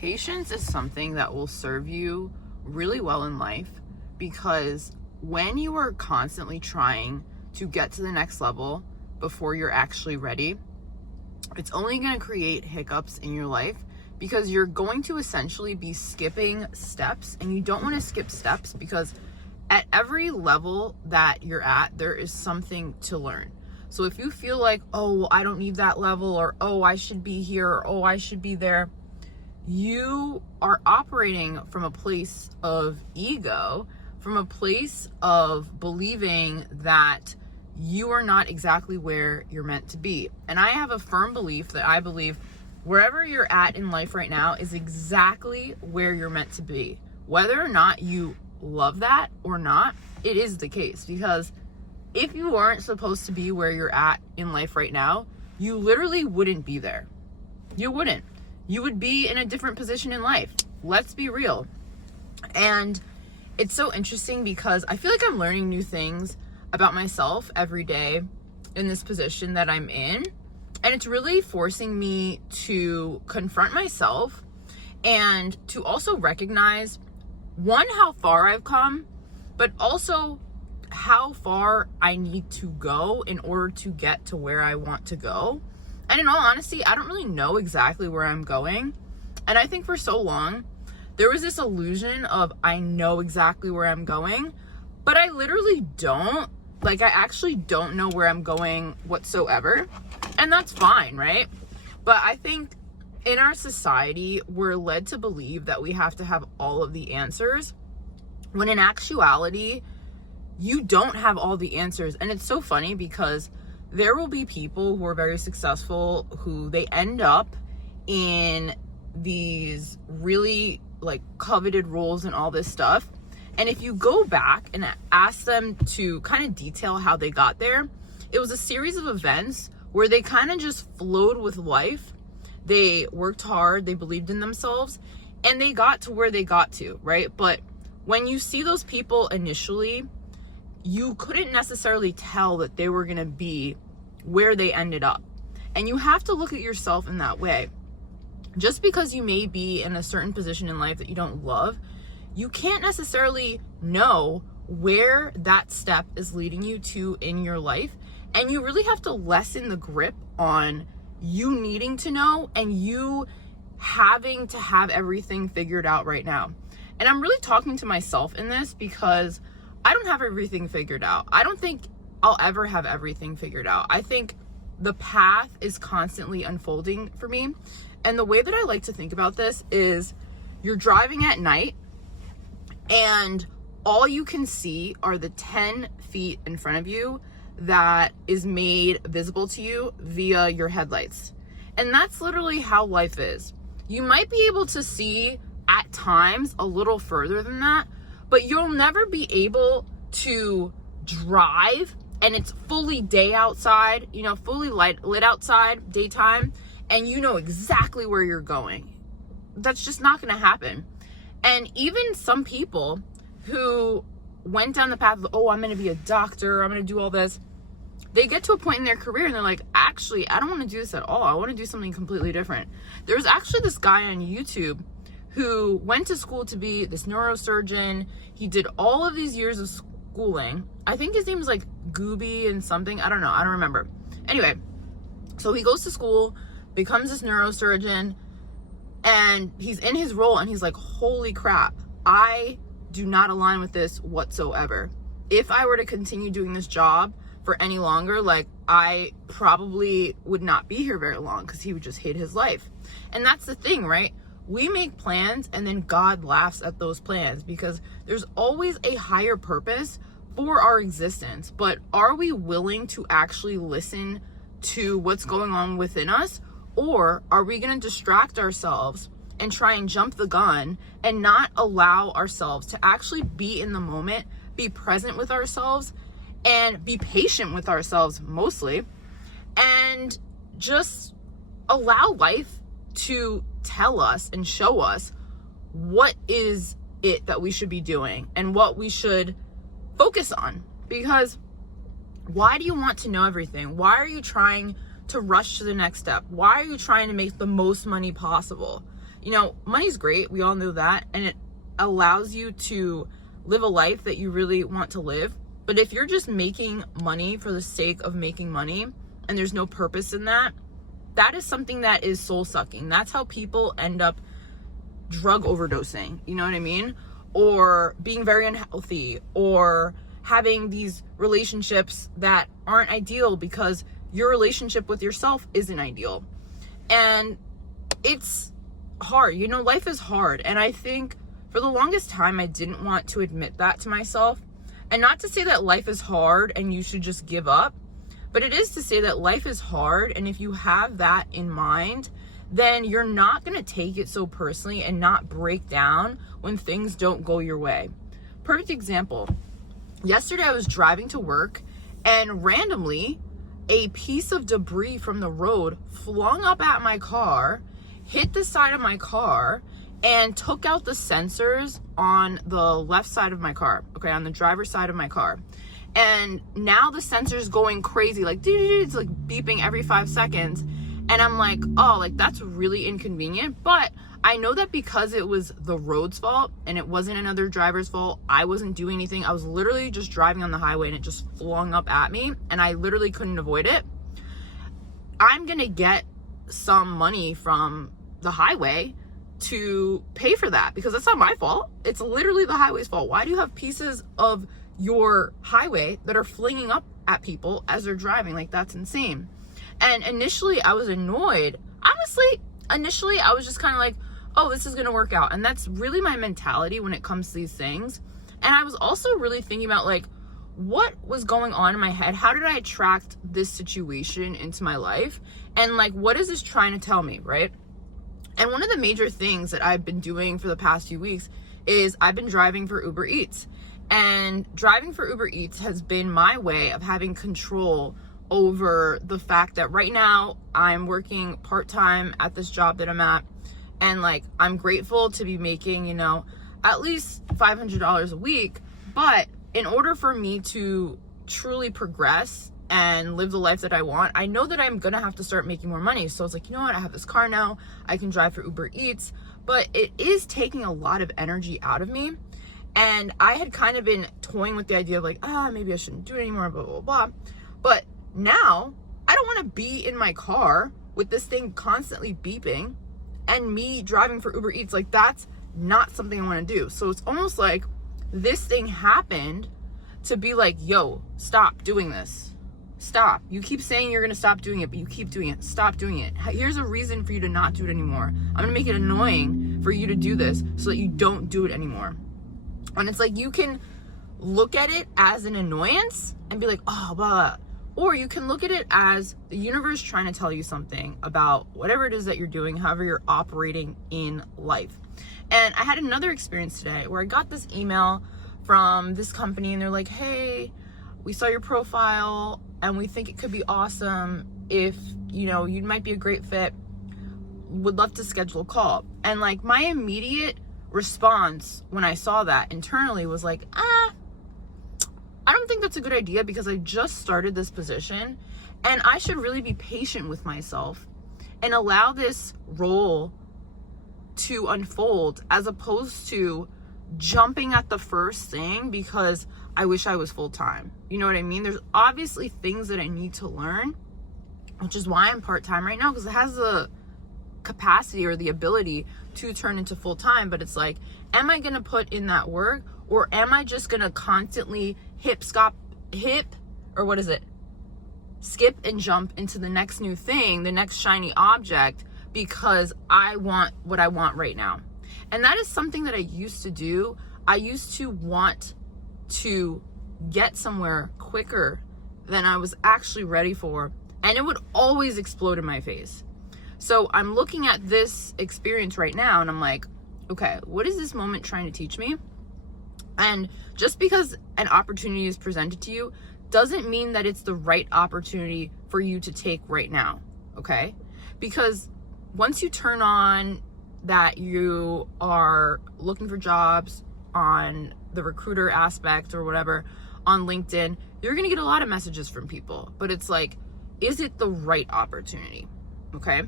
patience is something that will serve you really well in life, because when you are constantly trying to get to the next level before you're actually ready, it's only going to create hiccups in your life, because you're going to essentially be skipping steps, and you don't want to skip steps, because at every level that you're at, there is something to learn. So if you feel like, oh, I don't need that level, or oh, I should be here, or oh, I should be there, you are operating from a place of ego, from a place of believing that you are not exactly where you're meant to be. And I have a firm belief that I believe wherever you're at in life right now is exactly where you're meant to be. Whether or not you love that or not, it is the case. Because if you aren't supposed to be where you're at in life right now, you literally wouldn't be there. You wouldn't. You would be in a different position in life. Let's be real. And it's so interesting because I feel like I'm learning new things about myself every day in this position that I'm in. And it's really forcing me to confront myself and to also recognize, one, how far I've come, but also how far I need to go in order to get to where I want to go. And in all honesty, I don't really know exactly where I'm going. And I think for so long, there was this illusion of I know exactly where I'm going, but I literally don't. Like, I actually don't know where I'm going whatsoever. And that's fine, right? But I think in our society, we're led to believe that we have to have all of the answers, when in actuality, you don't have all the answers. And it's so funny because there will be people who are very successful who they end up in these really like coveted roles and all this stuff. And if you go back and ask them to kind of detail how they got there, it was a series of events where they kind of just flowed with life. They worked hard, they believed in themselves, and they got to where they got to, right? But when you see those people initially, you couldn't necessarily tell that they were going to be where they ended up. And you have to look at yourself in that way. Just because you may be in a certain position in life that you don't love, you can't necessarily know where that step is leading you to in your life. And you really have to lessen the grip on you needing to know and you having to have everything figured out right now. And I'm really talking to myself in this because I don't have everything figured out. I don't think I'll ever have everything figured out. I think the path is constantly unfolding for me. And the way that I like to think about this is you're driving at night and all you can see are the 10 feet in front of you that is made visible to you via your headlights. And that's literally how life is. You might be able to see at times a little further than that, but you'll never be able to drive and it's fully day outside, you know, fully lit outside, daytime, and you know exactly where you're going. That's just not going to happen. And even some people who went down the path of, oh, I'm going to be a doctor, I'm going to do all this, they get to a point in their career and they're like, actually, I don't want to do this at all. I want to do something completely different. There's actually this guy on YouTube who went to school to be this neurosurgeon. He did all of these years of schooling. I think his name is like Gooby and something. I don't know. I don't remember. Anyway, so he goes to school, becomes this neurosurgeon, and he's in his role and he's like, holy crap, I do not align with this whatsoever. If I were to continue doing this job for any longer, like, I probably would not be here very long because he would just hate his life. And that's the thing, right? We make plans and then God laughs at those plans because there's always a higher purpose for our existence. But are we willing to actually listen to what's going on within us? Or are we going to distract ourselves and try and jump the gun and not allow ourselves to actually be in the moment, be present with ourselves, and be patient with ourselves mostly, and just allow life to tell us and show us what is it that we should be doing and what we should focus on? Because why do you want to know everything? Why are you trying to rush to the next step? Why are you trying to make the most money possible? You know, money's great. We all know that. And it allows you to live a life that you really want to live. But if you're just making money for the sake of making money and there's no purpose in that, that is something that is soul sucking. That's how people end up drug overdosing. You know what I mean? Or being very unhealthy, or having these relationships that aren't ideal because your relationship with yourself isn't ideal. And it's hard. You know, life is hard. And I think for the longest time, I didn't want to admit that to myself. And not to say that life is hard and you should just give up, but it is to say that life is hard. And if you have that in mind, then you're not going to take it so personally and not break down when things don't go your way. Perfect example. Yesterday I was driving to work and randomly a piece of debris from the road flung up at my car, hit the side of my car, and took out the sensors on the left side of my car, okay, on the driver's side of my car. And now the sensor's going crazy, like, it's like beeping every 5 seconds. And I'm like, oh, like, that's really inconvenient. But I know that because it was the road's fault and it wasn't another driver's fault, I wasn't doing anything. I was literally just driving on the highway and it just flung up at me and I literally couldn't avoid it. I'm gonna get some money from the highway to pay for that because that's not my fault. It's literally the highway's fault. Why do you have pieces of your highway that are flinging up at people as they're driving? Like, that's insane. And initially I was annoyed. Honestly, initially I was just kind of like, oh, this is going to work out. And that's really my mentality when it comes to these things. And I was also really thinking about, like, what was going on in my head? How did I attract this situation into my life? And, like, what is this trying to tell me, right? And one of the major things that I've been doing for the past few weeks is I've been driving for Uber Eats. And driving for Uber Eats has been my way of having control over the fact that right now I'm working part-time at this job that I'm at. And, like, I'm grateful to be making, you know, at least $500 a week. But in order for me to truly progress and live the life that I want, I know that I'm going to have to start making more money. So it's like, you know what? I have this car now. I can drive for Uber Eats. But it is taking a lot of energy out of me. And I had kind of been toying with the idea of, like, maybe I shouldn't do it anymore, blah, blah, blah. But now I don't want to be in my car with this thing constantly beeping and me driving for Uber Eats. Like, that's not something I want to do. So it's almost like this thing happened to be like, yo, stop doing this. Stop. You keep saying you're going to stop doing it, but you keep doing it. Stop doing it. Here's a reason for you to not do it anymore. I'm going to make it annoying for you to do this so that you don't do it anymore. And it's like, you can look at it as an annoyance and be like, oh, blah, blah. Or you can look at it as the universe trying to tell you something about whatever it is that you're doing, however you're operating in life. And I had another experience today where I got this email from this company and they're like, hey, we saw your profile and we think it could be awesome if, you know, you might be a great fit. Would love to schedule a call. And, like, my immediate response when I saw that internally was like, I don't think that's a good idea because I just started this position and I should really be patient with myself and allow this role to unfold as opposed to jumping at the first thing because I wish I was full-time. You know what I mean? There's obviously things that I need to learn, which is why I'm part-time right now, because it has the capacity or the ability to turn into full-time. But it's like, am I going to put in that work, or am I just going to constantly skip and jump into the next new thing, the next shiny object, because I want what I want right now? And that is something that I used to do. I used to want to get somewhere quicker than I was actually ready for, and it would always explode in my face. So I'm looking at this experience right now and I'm like, okay, what is this moment trying to teach me? And just because an opportunity is presented to you doesn't mean that it's the right opportunity for you to take right now, okay? Because once you turn on that you are looking for jobs on the recruiter aspect or whatever on LinkedIn, you're gonna get a lot of messages from people. But it's like, is it the right opportunity, okay?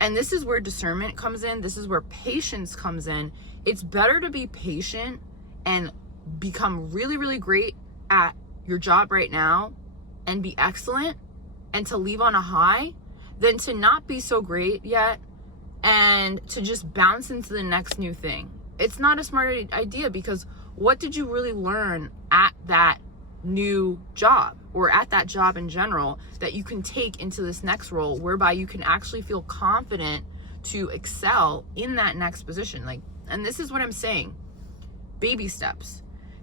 And this is where discernment comes in. This is where patience comes in. It's better to be patient and become really, really great at your job right now and be excellent and to leave on a high than to not be so great yet and to just bounce into the next new thing. It's not a smart idea, because what did you really learn at that new job or at that job in general that you can take into this next role, whereby you can actually feel confident to excel in that next position? Like, and this is what I'm saying, baby steps.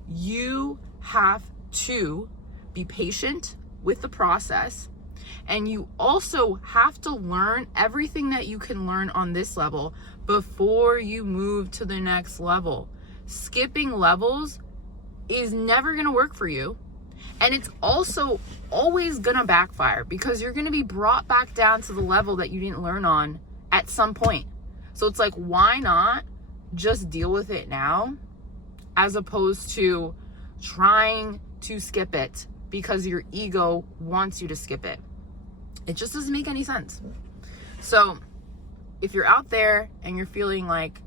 You have to be patient with the process, and you also have to learn everything that you can learn on this level before you move to the next level. Skipping levels is never going to work for you. And it's also always gonna backfire, because you're gonna be brought back down to the level that you didn't learn on at some point. So it's like, why not just deal with it now, as opposed to trying to skip it because your ego wants you to skip it? It just doesn't make any sense. So if you're out there and you're feeling like,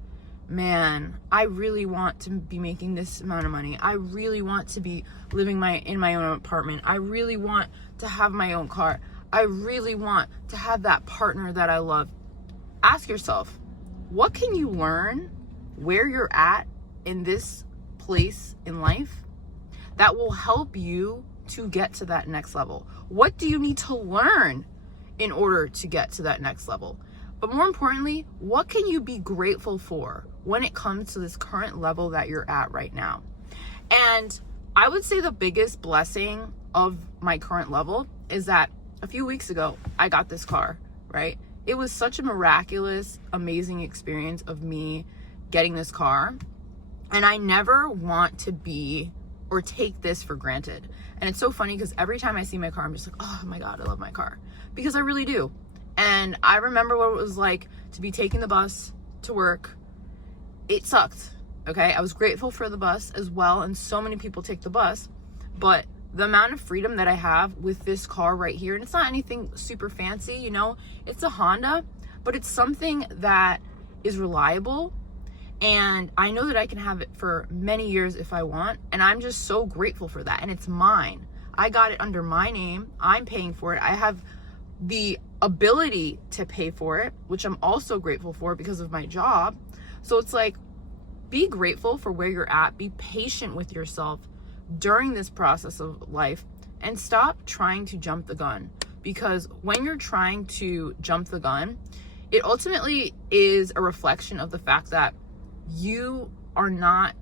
man, I really want to be making this amount of money, I really want to be living in my own apartment, I really want to have my own car, I really want to have that partner that I love, ask yourself, what can you learn where you're at in this place in life that will help you to get to that next level? What do you need to learn in order to get to that next level? But more importantly, what can you be grateful for when it comes to this current level that you're at right now? And I would say the biggest blessing of my current level is that a few weeks ago, I got this car, right? It was such a miraculous, amazing experience of me getting this car. And I never want to be or take this for granted. And it's so funny, because every time I see my car, I'm just like, oh my God, I love my car. Because I really do. And I remember what it was like to be taking the bus to work. It sucked, okay? I was grateful for the bus as well, and so many people take the bus. But the amount of freedom that I have with this car right here, and it's not anything super fancy, you know? It's a Honda, but it's something that is reliable. And I know that I can have it for many years if I want. And I'm just so grateful for that. And it's mine. I got it under my name. I'm paying for it. I have the ability to pay for it, which I'm also grateful for because of my job. So it's like, be grateful for where you're at. Be patient with yourself during this process of life, and stop trying to jump the gun. Because when you're trying to jump the gun, it ultimately is a reflection of the fact that you are not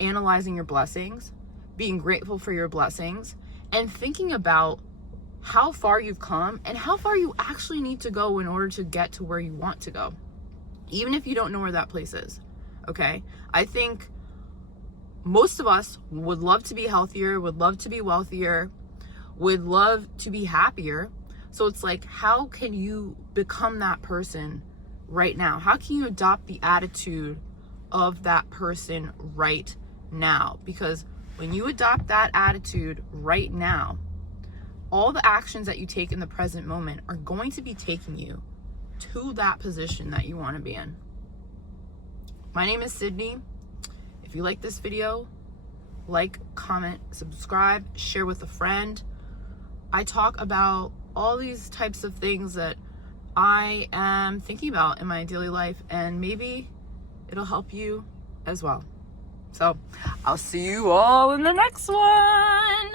analyzing your blessings, being grateful for your blessings, and thinking about how far you've come and how far you actually need to go in order to get to where you want to go, even if you don't know where that place is. Okay? I think most of us would love to be healthier, would love to be wealthier, would love to be happier. So it's like, how can you become that person right now? How can you adopt the attitude of that person right now? Because when you adopt that attitude right now, all the actions that you take in the present moment are going to be taking you to that position that you want to be in. My name is Sydney. If you like this video, like, comment, subscribe, share with a friend. I talk about all these types of things that I am thinking about in my daily life, and maybe it'll help you as well. So I'll see you all in the next one.